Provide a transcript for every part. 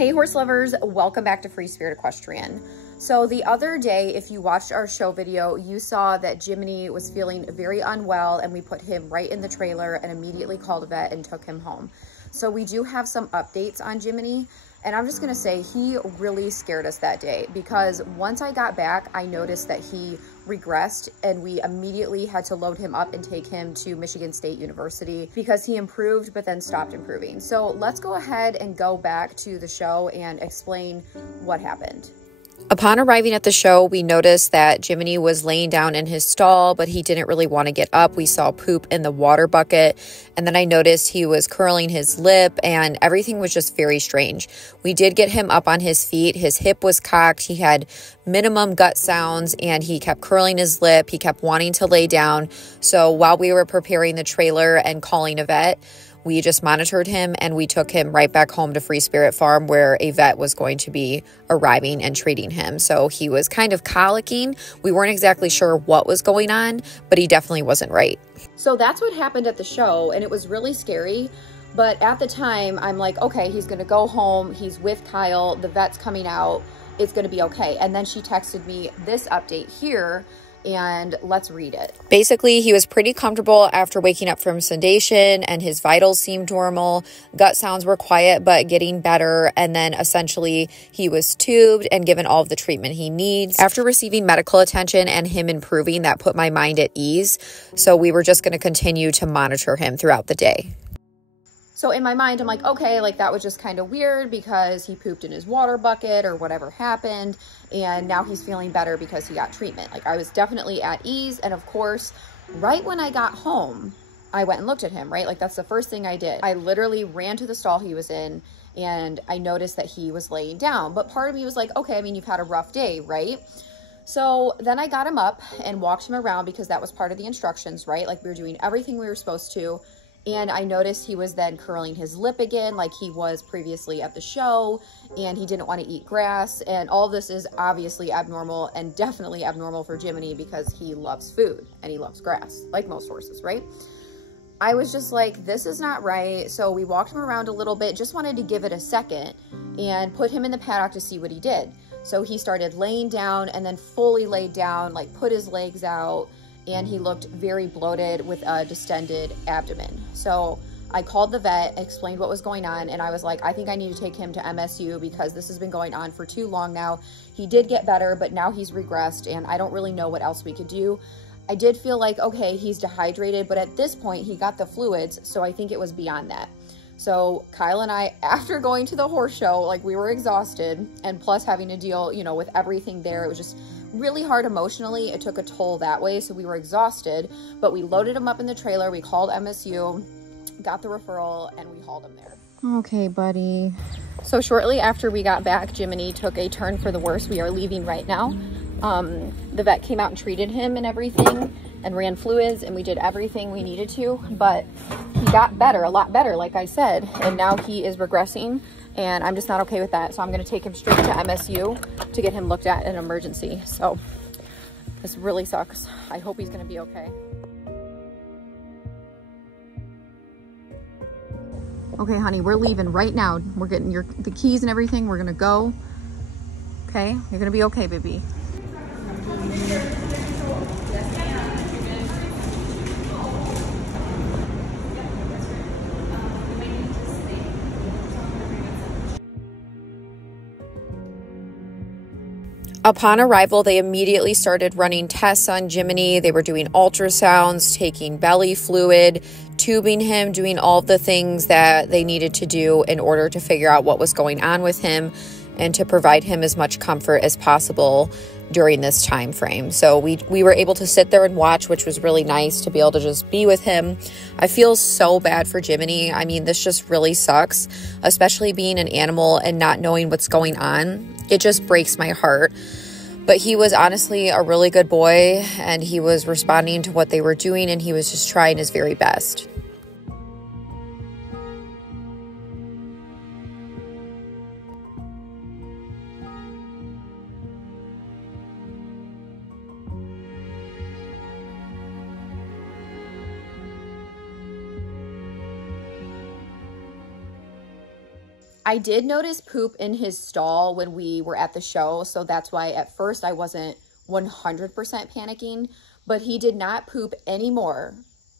Hey horse lovers, welcome back to Free Spirit Equestrian. So the other day, if you watched our show video, you saw that Jiminey was feeling very unwell and we put him right in the trailer and immediately called a vet and took him home. So we do have some updates on Jiminey, and I'm just gonna say he really scared us that day because once I got back, I noticed that he regressed and we immediately had to load him up and take him to Michigan State University because he improved but then stopped improving. So let's go ahead and go back to the show and explain what happened. Upon arriving at the show, we noticed that Jiminey was laying down in his stall, but he didn't really want to get up. We saw poop in the water bucket, and then I noticed he was curling his lip, and everything was just very strange. We did get him up on his feet. His hip was cocked. He had minimum gut sounds, and he kept curling his lip. He kept wanting to lay down. So while we were preparing the trailer and calling a vet, we just monitored him and we took him right back home to Free Spirit Farm where a vet was going to be arriving and treating him. So he was kind of colicking. We weren't exactly sure what was going on, but he definitely wasn't right. So that's what happened at the show, and it was really scary. But at the time, I'm like, okay, he's gonna go home. He's with Kyle. The vet's coming out. It's gonna be okay. And then she texted me this update here, and let's read it. Basically, he was pretty comfortable after waking up from sedation and his vitals seemed normal. Gut sounds were quiet but getting better, and then essentially he was tubed and given all of the treatment he needs. After receiving medical attention and him improving, that put my mind at ease. So we were just going to continue to monitor him throughout the day. So in my mind, I'm like, okay, like that was just kind of weird because he pooped in his water bucket or whatever happened. And now he's feeling better because he got treatment. Like I was definitely at ease. And of course, right when I got home, I went and looked at him, right? Like that's the first thing I did. I literally ran to the stall he was in and I noticed that he was laying down. But part of me was like, okay, I mean, you've had a rough day, right? So then I got him up and walked him around because that was part of the instructions, right? Like we were doing everything we were supposed to. And I noticed he was then curling his lip again like he was previously at the show, and he didn't want to eat grass. And all this is obviously abnormal and definitely abnormal for Jiminey because he loves food and he loves grass, like most horses, right? I was just like, this is not right. So we walked him around a little bit, just wanted to give it a second and put him in the paddock to see what he did. So he started laying down and then fully laid down, like put his legs out, and he looked very bloated with a distended abdomen. So I called the vet, explained what was going on, and I was like, I think I need to take him to MSU because this has been going on for too long now. He did get better, but now he's regressed, and I don't really know what else we could do. I did feel like, okay, he's dehydrated, but at this point, he got the fluids, so I think it was beyond that. So Kyle and I, after going to the horse show, like we were exhausted, and plus having to deal, you know, with everything there, it was just really hard emotionally. It took a toll that way, so we were exhausted, but we loaded him up in the trailer. We called MSU, got the referral, and we hauled him there. Okay, buddy. So shortly after we got back, Jiminey took a turn for the worse. We are leaving right now. The vet came out and treated him and everything and ran fluids, and we did everything we needed to, but he got better, a lot better, like I said, and now he is regressing, and I'm just not okay with that. So I'm going to take him straight to MSU to get him looked at in an emergency. So this really sucks. I hope he's going to be okay. Okay, honey, we're leaving right now. We're getting the keys and everything. We're going to go. Okay, you're going to be okay, baby. Upon arrival, they immediately started running tests on Jiminey. They were doing ultrasounds, taking belly fluid, tubing him, doing all the things that they needed to do in order to figure out what was going on with him and to provide him as much comfort as possible during this time frame. So we were able to sit there and watch, which was really nice to be able to just be with him. I feel so bad for Jiminey. I mean, this just really sucks, especially being an animal and not knowing what's going on. It just breaks my heart. But he was honestly a really good boy, and he was responding to what they were doing, and he was just trying his very best. I did notice poop in his stall when we were at the show, so that's why at first I wasn't 100% panicking, but he did not poop anymore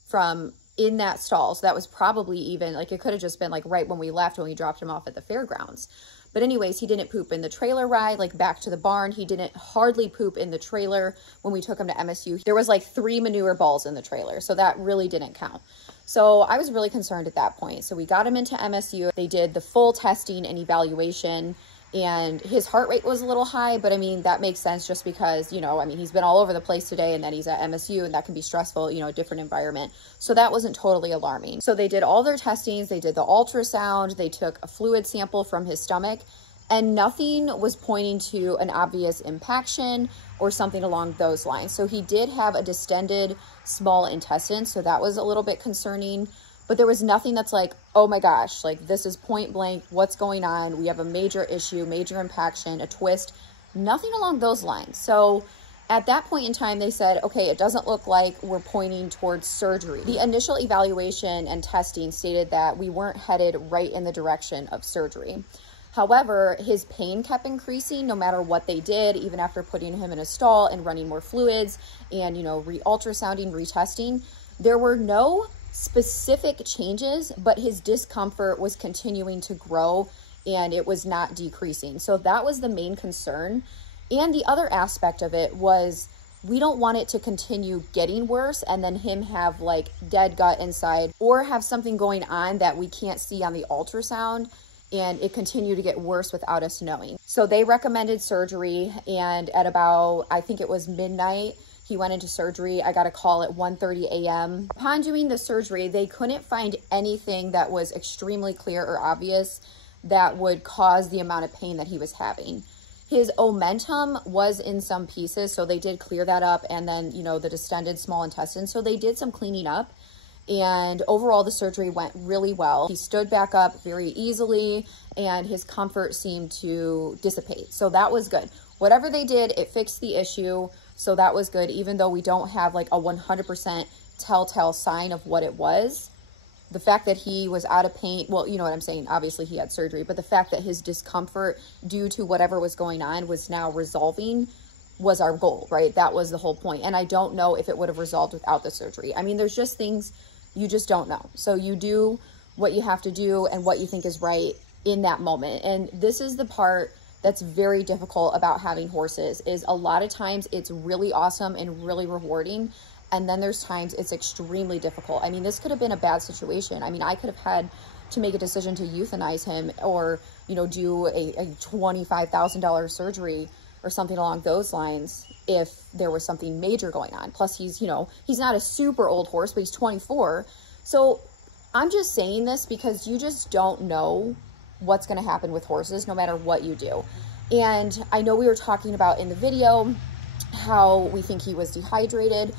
from in that stall. So that was probably even, like, it could have just been like right when we left, when we dropped him off at the fairgrounds. But anyways, he didn't poop in the trailer ride, like back to the barn. He didn't hardly poop in the trailer when we took him to MSU. There was like 3 manure balls in the trailer, so that really didn't count. So I was really concerned at that point. So we got him into MSU. They did the full testing and evaluation, and his heart rate was a little high, but I mean, that makes sense just because, you know, I mean, he's been all over the place today, and then he's at MSU, and that can be stressful, you know, a different environment. So that wasn't totally alarming. So they did all their testings. They did the ultrasound. They took a fluid sample from his stomach, and nothing was pointing to an obvious impaction or something along those lines. So he did have a distended small intestine, so that was a little bit concerning. But there was nothing that's like, oh my gosh, like this is point blank, what's going on? We have a major issue, major impaction, a twist, nothing along those lines. So at that point in time, they said, okay, it doesn't look like we're pointing towards surgery. The initial evaluation and testing stated that we weren't headed right in the direction of surgery. However, his pain kept increasing no matter what they did, even after putting him in a stall and running more fluids and, you know, re-ultrasounding, retesting. There were no specific changes, but his discomfort was continuing to grow and it was not decreasing. So that was the main concern. And the other aspect of it was, we don't want it to continue getting worse and then him have like dead gut inside, or have something going on that we can't see on the ultrasound and it continue to get worse without us knowing. So they recommended surgery, and at about, I think it was midnight, he went into surgery. I got a call at 1:30 a.m. Upon doing the surgery, they couldn't find anything that was extremely clear or obvious that would cause the amount of pain that he was having. His omentum was in some pieces, so they did clear that up, and then, you know, the distended small intestine. So they did some cleaning up, and overall the surgery went really well. He stood back up very easily, and his comfort seemed to dissipate. So that was good. Whatever they did, it fixed the issue. So that was good, even though we don't have like a 100% telltale sign of what it was. The fact that he was out of pain, well, you know what I'm saying, obviously he had surgery, but the fact that his discomfort due to whatever was going on was now resolving was our goal, right? That was the whole point. And I don't know if it would have resolved without the surgery. I mean, there's just things you just don't know. So you do what you have to do and what you think is right in that moment. And this is the part that's very difficult about having horses, is a lot of times it's really awesome and really rewarding, and then there's times it's extremely difficult. I mean, this could have been a bad situation. I mean, I could have had to make a decision to euthanize him, or, you know, do a $25,000 surgery or something along those lines if there was something major going on. Plus he's, you know, he's not a super old horse, but he's 24. So I'm just saying this because you just don't know what's going to happen with horses no matter what you do. And I know we were talking about in the video how we think he was dehydrated,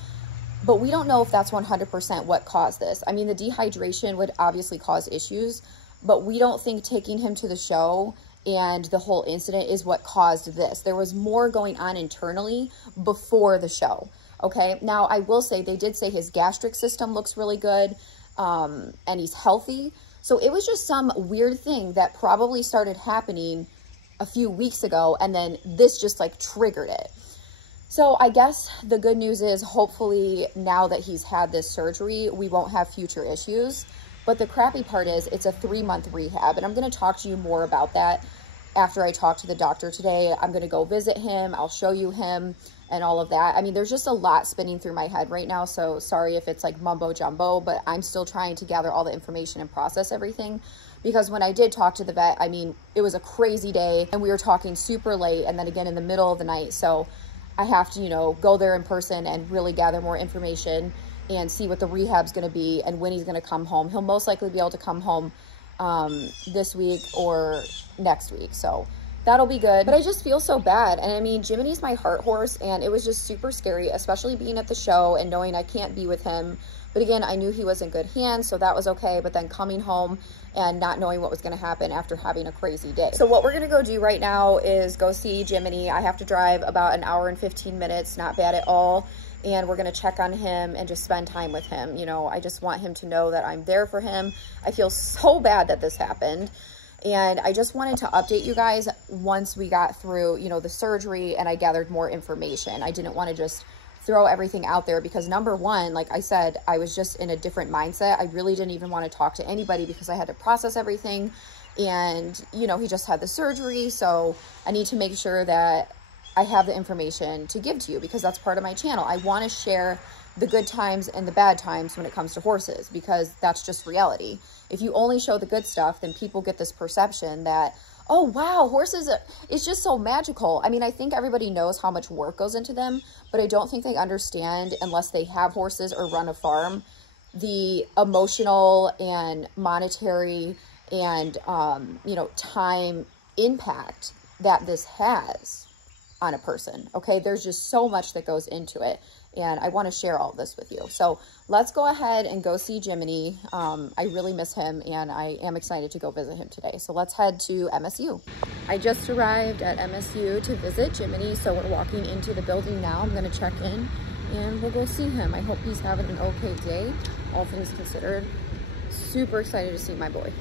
but we don't know if that's 100% what caused this. I mean, the dehydration would obviously cause issues, but we don't think taking him to the show and the whole incident is what caused this. There was more going on internally before the show. Okay, now I will say, they did say his gastric system looks really good, and he's healthy. So it was just some weird thing that probably started happening a few weeks ago, and then this just like triggered it. So I guess the good news is, hopefully now that he's had this surgery, we won't have future issues. But the crappy part is, it's a 3-month rehab, and I'm going to talk to you more about that after I talk to the doctor today. I'm going to go visit him. I'll show you him and all of that. I mean, there's just a lot spinning through my head right now, so sorry if it's like mumbo jumbo, but I'm still trying to gather all the information and process everything. Because when I did talk to the vet, I mean, it was a crazy day, and we were talking super late, and then again in the middle of the night. So I have to, you know, go there in person and really gather more information and see what the rehab's going to be and when he's going to come home. He'll most likely be able to come home this week or next week. So that'll be good. But I just feel so bad. And I mean, Jiminey's my heart horse, and it was just super scary, especially being at the show and knowing I can't be with him. But again, I knew he was in good hands, so that was okay. But then coming home and not knowing what was going to happen after having a crazy day. So what we're going to go do right now is go see Jiminey. I have to drive about an hour and 15 minutes, not bad at all. And we're going to check on him and just spend time with him. You know, I just want him to know that I'm there for him. I feel so bad that this happened. And I just wanted to update you guys once we got through, you know, the surgery and I gathered more information. I didn't want to just throw everything out there because number one, like I said, I was just in a different mindset. I really didn't even want to talk to anybody because I had to process everything. And, you know, he just had the surgery. So I need to make sure that I have the information to give to you because that's part of my channel. I want to share the good times and the bad times when it comes to horses because that's just reality. If you only show the good stuff, then people get this perception that, oh, wow, horses, it's just so magical. I mean, I think everybody knows how much work goes into them, but I don't think they understand, unless they have horses or run a farm, the emotional and monetary and, you know, time impact that this has on a person. Okay, there's just so much that goes into it, and I want to share all this with you. So let's go ahead and go see Jiminey. I really miss him, and I am excited to go visit him today. So let's head to MSU. I just arrived at MSU to visit Jiminey, so we're walking into the building now. I'm going to check in, and we'll go see him. I hope he's having an okay day, all things considered. Super excited to see my boy.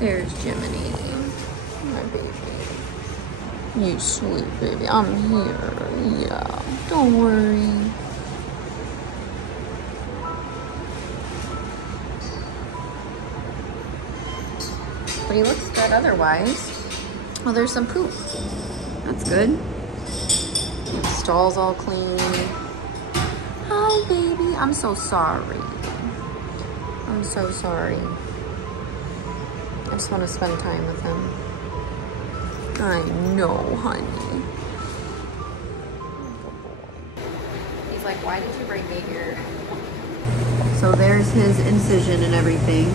There's Jiminey, my baby. You sweet baby. I'm here. Yeah, don't worry. But he looks good otherwise. Well, there's some poop. That's good. The stall's all clean. Hi, baby. I'm so sorry. I'm so sorry. I just want to spend time with him. I know, honey. He's like, why did you bring me here? So there's his incision and everything.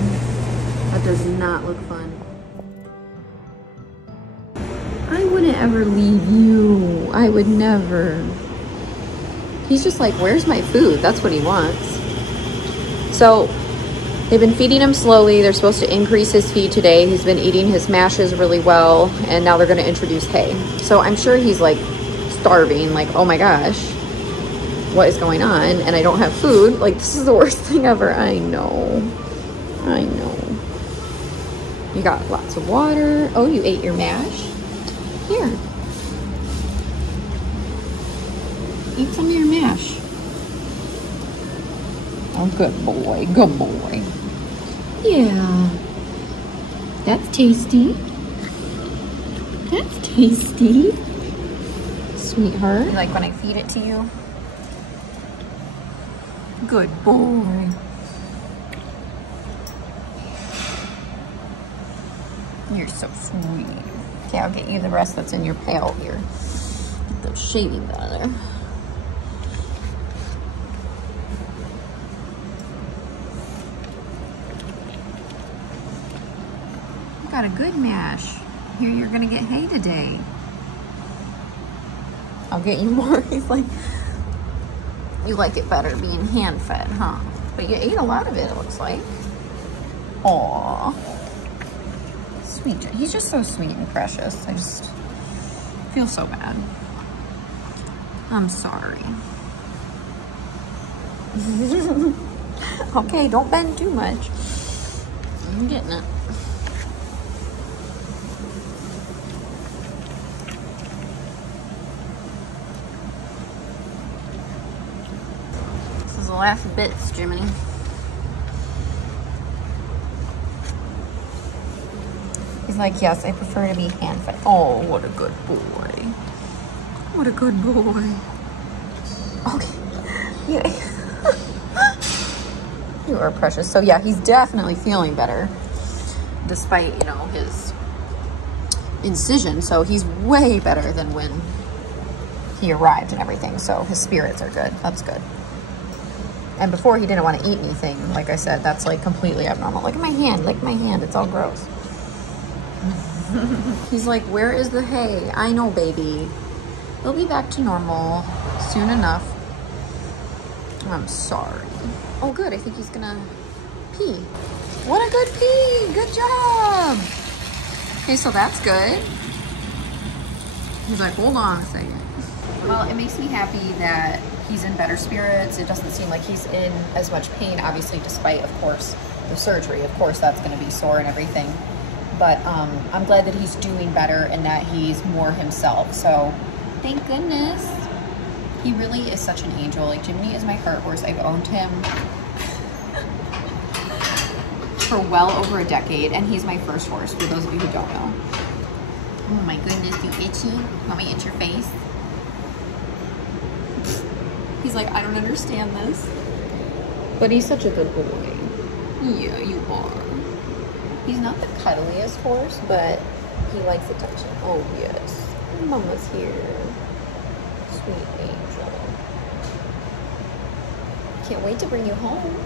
That does not look fun. I wouldn't ever leave you. I would never. He's just like, where's my food? That's what he wants. So they've been feeding him slowly. They're supposed to increase his feed today. He's been eating his mashes really well, and now they're going to introduce hay. So I'm sure he's like starving, like, oh my gosh, what is going on? And I don't have food. Like, this is the worst thing ever. I know. I know. You got lots of water. Oh, you ate your mash? Here. Eat some of your mash. Oh, good boy. Good boy. Yeah. That's tasty. That's tasty. Sweetheart. You like when I feed it to you? Good boy. You're so sweet. Okay, I'll get you the rest that's in your pail here. Get those shavings out of there. Got a good mash. Here, you're gonna get hay today. I'll get you more. He's like, you like it better being hand fed, huh? But you ate a lot of it, it looks like. Aww. Sweet. He's just so sweet and precious. I just feel so bad. I'm sorry. Okay, don't bend too much. I'm getting it. This is the last bits, Jiminey. He's like, yes, I prefer to be hand-fed. Oh, what a good boy. What a good boy. Okay. Yeah. You are precious. So yeah, he's definitely feeling better despite, you know, his incision. So he's way better than when he arrived and everything. So his spirits are good. That's good. And before he didn't want to eat anything. Like I said, that's like completely abnormal. Look at my hand. Lick my hand. It's all gross. He's like, where is the hay? I know, baby. He'll be back to normal soon enough. I'm sorry. Oh, good. I think he's gonna pee. What a good pee. Good job. Okay, so that's good. He's like, hold on a second. Well, it makes me happy that he's in better spirits. It doesn't seem like he's in as much pain, obviously, despite, of course, the surgery. Of course, that's going to be sore and everything. But I'm glad that he's doing better and that he's more himself. So thank goodness. He really is such an angel. Like, Jiminey is my heart horse. I've owned him for well over a decade, and he's my first horse, for those of you who don't know. Oh my goodness, you itchy? Want me to itch your face? He's like, I don't understand this. But he's such a good boy. Yeah, you are. He's not the cuddliest horse, but he likes attention. Oh, yes. Mama's here. Sweet angel. Can't wait to bring you home.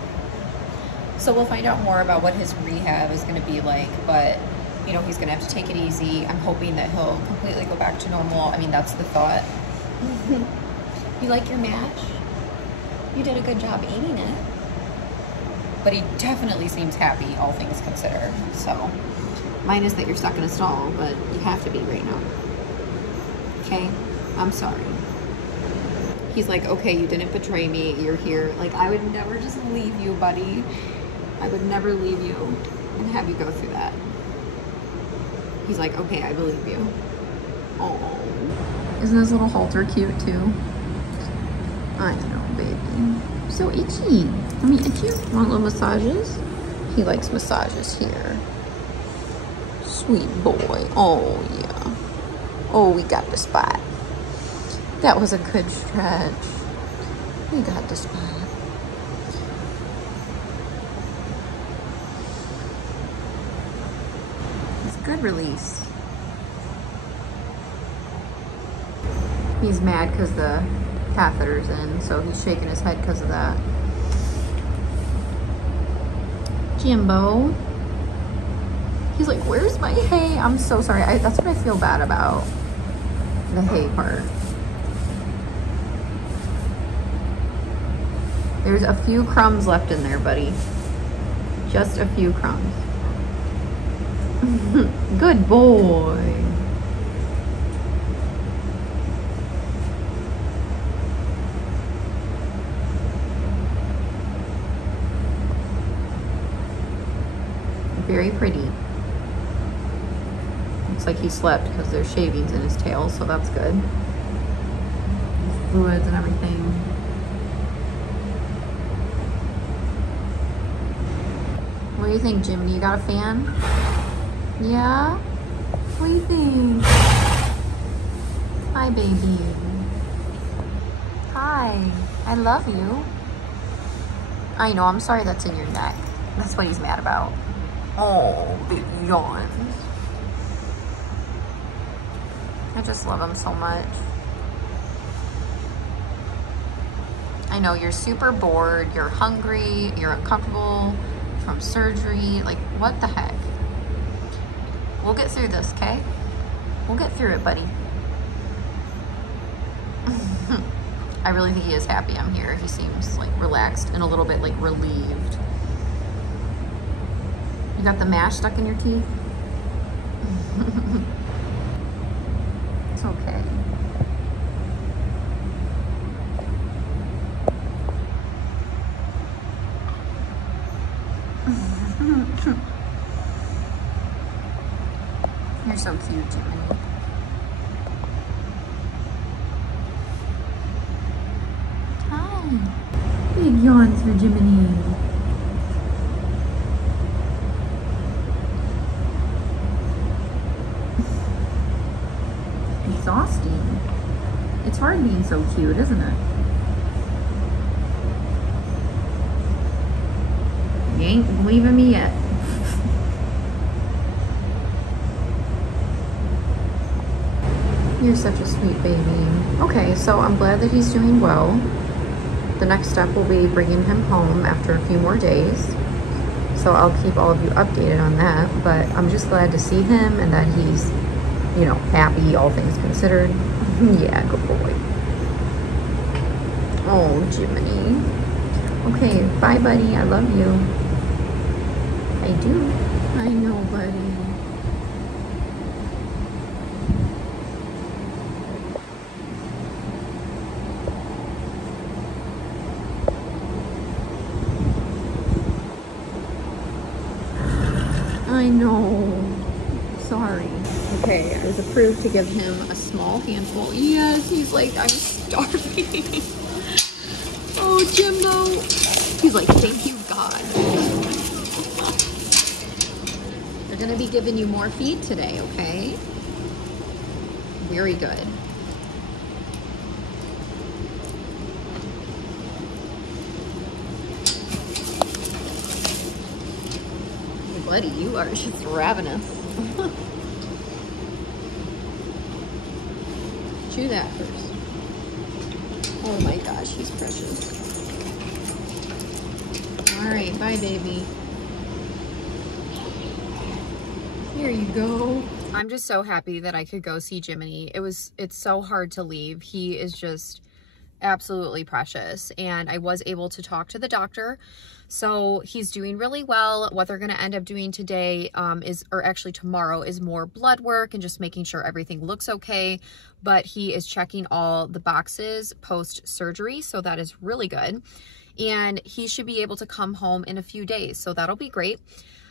So we'll find out more about what his rehab is going to be like, but, you know, he's going to have to take it easy. I'm hoping that he'll completely go back to normal. I mean, that's the thought. You like your mash? You did a good job eating it. But he definitely seems happy, all things considered. So, mine is that you're stuck in a stall, but you have to be right now. Okay? I'm sorry. He's like, okay, you didn't betray me. You're here. Like, I would never just leave you, buddy. I would never leave you and have you go through that. He's like, okay, I believe you. Oh. Isn't this little halter cute, too? I know, baby. So itchy. Let me itch you. Want little massages? He likes massages here. Sweet boy. Oh, yeah. Oh, we got the spot. That was a good stretch. We got the spot. It's a good release. He's mad because the catheter's in, so he's shaking his head because of that. Jimbo. He's like, where's my hay? I'm so sorry. That's what I feel bad about. The hay part. There's a few crumbs left in there, buddy. Just a few crumbs. Good boy. Very pretty. Looks like he slept because there's shavings in his tail, so that's good. Fluids and everything. What do you think, Jiminey? You got a fan? Yeah? What do you think? Hi, baby. Hi. I love you. I know, I'm sorry that's in your neck. That's what he's mad about. Oh, baby yawns. I just love him so much. I know, you're super bored, you're hungry, you're uncomfortable from surgery. Like, what the heck? We'll get through this, okay? We'll get through it, buddy. I really think he is happy I'm here. He seems like relaxed and a little bit like relieved. You got the mash stuck in your teeth? It's okay. You're so cute, Jiminey. Hi. Big yawns for Jiminey. Exhausting. It's hard being so cute, isn't it? You ain't leaving me yet. You're such a sweet baby. Okay, so I'm glad that he's doing well. The next step will be bringing him home after a few more days. So I'll keep all of you updated on that, but I'm just glad to see him and that he's, you know, happy, all things considered. Yeah, good boy. Oh, Jiminey. Okay, bye, buddy. I love you. I do. I know, buddy. I know. Sorry. Okay, I was approved to give him a small handful. Yes, he's like, I'm starving. Oh, Jimbo. He's like, thank you, God. They're gonna be giving you more feed today, okay? Very good. Buddy, you are just ravenous. Chew that first. Oh my gosh, he's precious. All right, bye, baby. Here you go. I'm just so happy that I could go see Jiminey. It's so hard to leave. He is just absolutely precious, and I was able to talk to the doctor, so he's doing really well. What they're going to end up doing today or actually tomorrow, is more blood work and just making sure everything looks okay, but he is checking all the boxes post surgery, so that is really good, and he should be able to come home in a few days, so that'll be great.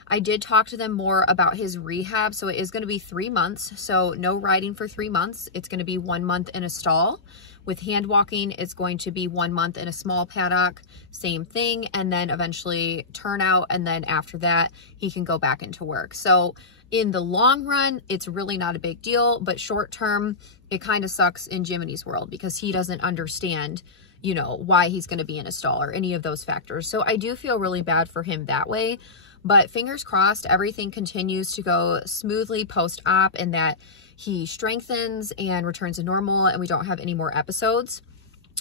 I did talk to them more about his rehab, so it is going to be 3 months, so no riding for 3 months. It's going to be 1 month in a stall. With hand walking, it's going to be 1 month in a small paddock, same thing, and then eventually turn out, and then after that, he can go back into work. So in the long run, it's really not a big deal, but short term, it kind of sucks in Jiminey's world because he doesn't understand, you know, why he's going to be in a stall or any of those factors. So I do feel really bad for him that way. But fingers crossed, everything continues to go smoothly post-op and that he strengthens and returns to normal and we don't have any more episodes.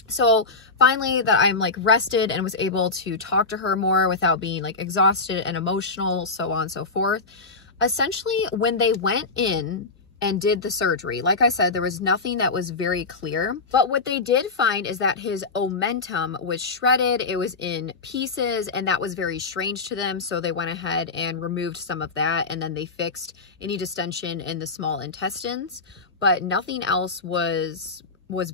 So finally that I'm like rested and was able to talk to her more without being like exhausted and emotional, so on and so forth. Essentially, when they went in and did the surgery, like I said, there was nothing that was very clear, but what they did find is that his omentum was shredded, it was in pieces, and that was very strange to them, so they went ahead and removed some of that, and then they fixed any distension in the small intestines, but nothing else was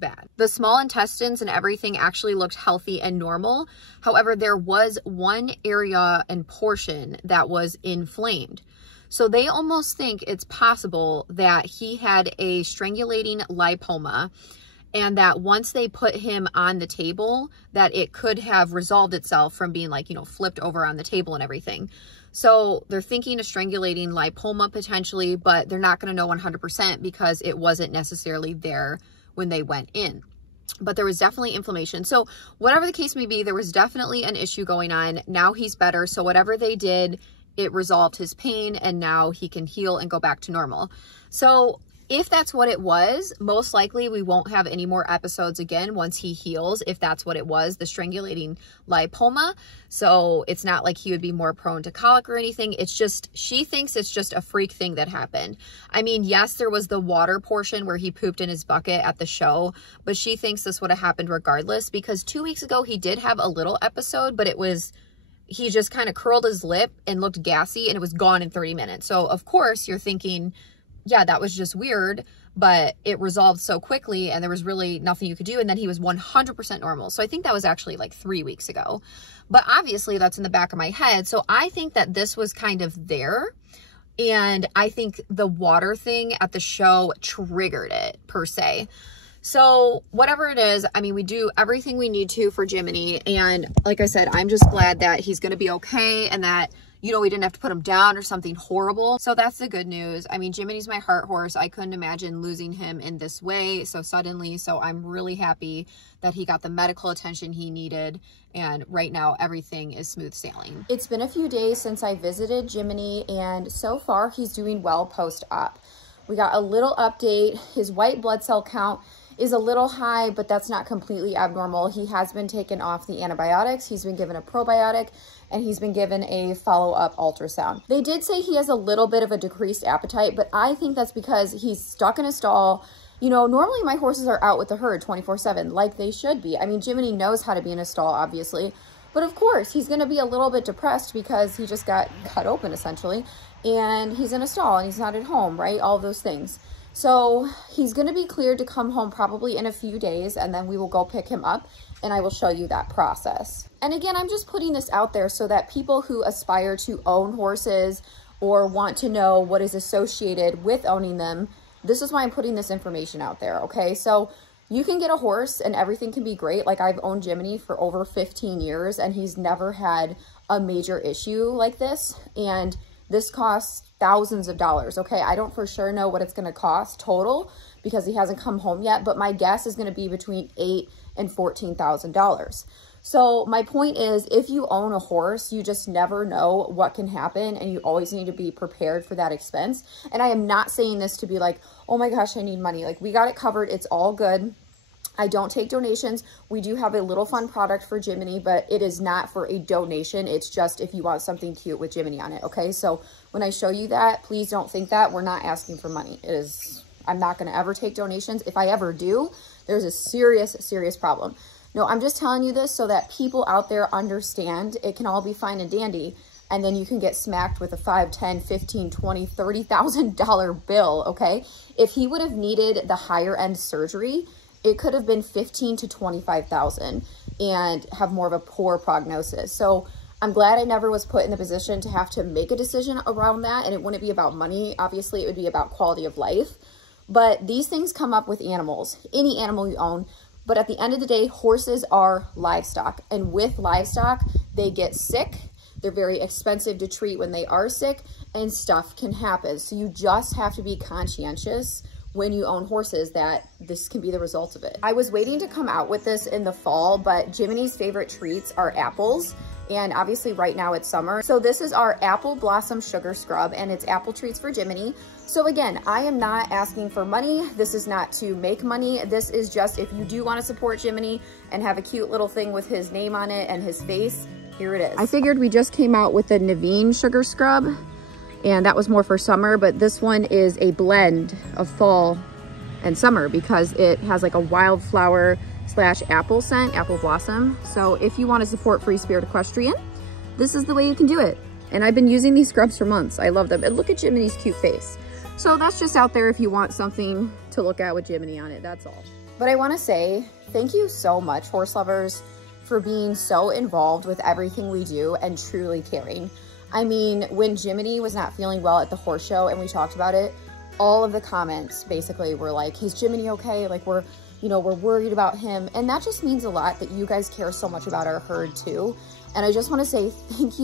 bad. The small intestines and everything actually looked healthy and normal. However, there was one area and portion that was inflamed. So they almost think it's possible that he had a strangulating lipoma and that once they put him on the table, that it could have resolved itself from being like, you know, flipped over on the table and everything. So they're thinking a strangulating lipoma potentially, but they're not going to know 100% because it wasn't necessarily there when they went in. But there was definitely inflammation. So whatever the case may be, there was definitely an issue going on. Now he's better. So whatever they did, it resolved his pain and now he can heal and go back to normal. So if that's what it was, most likely we won't have any more episodes again once he heals, if that's what it was, the strangulating lipoma. So it's not like he would be more prone to colic or anything. It's just, she thinks it's just a freak thing that happened. I mean, yes, there was the water portion where he pooped in his bucket at the show, but she thinks this would have happened regardless because 2 weeks ago he did have a little episode, but it was, he just kind of curled his lip and looked gassy and it was gone in 30 minutes. So of course you're thinking, yeah, that was just weird, but it resolved so quickly and there was really nothing you could do. And then he was 100% normal. So I think that was actually like 3 weeks ago, but obviously that's in the back of my head. So I think that this was kind of there. And I think the water thing at the show triggered it per se. So whatever it is, I mean, we do everything we need to for Jiminey. And like I said, I'm just glad that he's going to be okay and that, you know, we didn't have to put him down or something horrible. So that's the good news. I mean, Jiminey's my heart horse. I couldn't imagine losing him in this way so suddenly. So I'm really happy that he got the medical attention he needed. And right now, everything is smooth sailing. It's been a few days since I visited Jiminey, and so far he's doing well post-op. We got a little update. His white blood cell count is a little high, but that's not completely abnormal. He has been taken off the antibiotics. He's been given a probiotic and he's been given a follow-up ultrasound. They did say he has a little bit of a decreased appetite, but I think that's because he's stuck in a stall. You know, normally my horses are out with the herd 24/7 like they should be. I mean, Jiminey knows how to be in a stall, obviously, but of course he's going to be a little bit depressed because he just got cut open essentially, and he's in a stall and he's not at home, right? All those things. So he's going to be cleared to come home probably in a few days, and then we will go pick him up and I will show you that process. And again, I'm just putting this out there so that people who aspire to own horses or want to know what is associated with owning them, this is why I'm putting this information out there, okay? So you can get a horse and everything can be great. Like, I've owned Jiminey for over 15 years and he's never had a major issue like this. And this costs thousands of dollars, okay? I don't for sure know what it's gonna cost total because he hasn't come home yet, but my guess is gonna be between $8,000 and $14,000. So my point is, if you own a horse, you just never know what can happen and you always need to be prepared for that expense. And I am not saying this to be like, oh my gosh, I need money. Like, we got it covered, it's all good. I don't take donations. We do have a little fun product for Jiminey, but it is not for a donation. It's just if you want something cute with Jiminey on it, okay? So when I show you that, please don't think that. We're not asking for money. It is, I'm not gonna ever take donations. If I ever do, there's a serious, serious problem. No, I'm just telling you this so that people out there understand it can all be fine and dandy, and then you can get smacked with a $5, $10, $15, $20, $30,000 bill, okay? If he would have needed the higher end surgery, it could have been $15,000 to $25,000 and have more of a poor prognosis. So I'm glad I never was put in the position to have to make a decision around that, and it wouldn't be about money. Obviously, it would be about quality of life. But these things come up with animals, any animal you own. But at the end of the day, horses are livestock. And with livestock, they get sick. They're very expensive to treat when they are sick, and stuff can happen. So you just have to be conscientious when you own horses that this can be the result of it. I was waiting to come out with this in the fall, but Jiminey's favorite treats are apples. And obviously right now it's summer. So this is our apple blossom sugar scrub, and it's apple treats for Jiminey. So again, I am not asking for money. This is not to make money. This is just if you do want to support Jiminey and have a cute little thing with his name on it and his face, here it is. I figured we just came out with the Naveen sugar scrub, and that was more for summer, but this one is a blend of fall and summer because it has like a wildflower / apple scent, apple blossom. So if you want to support Free Spirit Equestrian, this is the way you can do it. And I've been using these scrubs for months. I love them. And look at Jiminey's cute face. So that's just out there if you want something to look at with Jiminey on it, that's all. But I want to say thank you so much, horse lovers, for being so involved with everything we do and truly caring. I mean, when Jiminey was not feeling well at the horse show and we talked about it, all of the comments basically were like, is Jiminey okay? Like, we're worried about him. And that just means a lot that you guys care so much about our herd too. And I just want to say thank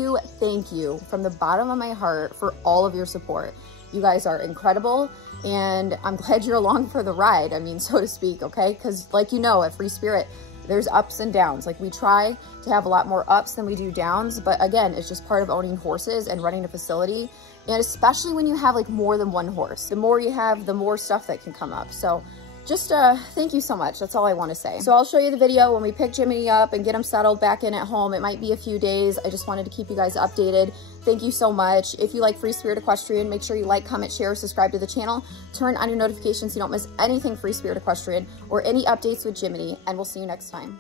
you from the bottom of my heart for all of your support. You guys are incredible, and I'm glad you're along for the ride, I mean, so to speak, okay? Because like you know, at Free Spirit, there's ups and downs. Like, we try to have a lot more ups than we do downs, but again, it's just part of owning horses and running a facility. And especially when you have like more than one horse, the more you have, the more stuff that can come up. So just thank you so much. That's all I want to say. So I'll show you the video when we pick Jiminey up and get him settled back in at home. It might be a few days. I just wanted to keep you guys updated. Thank you so much. If you like Free Spirit Equestrian, make sure you like, comment, share, subscribe to the channel. Turn on your notifications so you don't miss anything Free Spirit Equestrian or any updates with Jiminey, and we'll see you next time.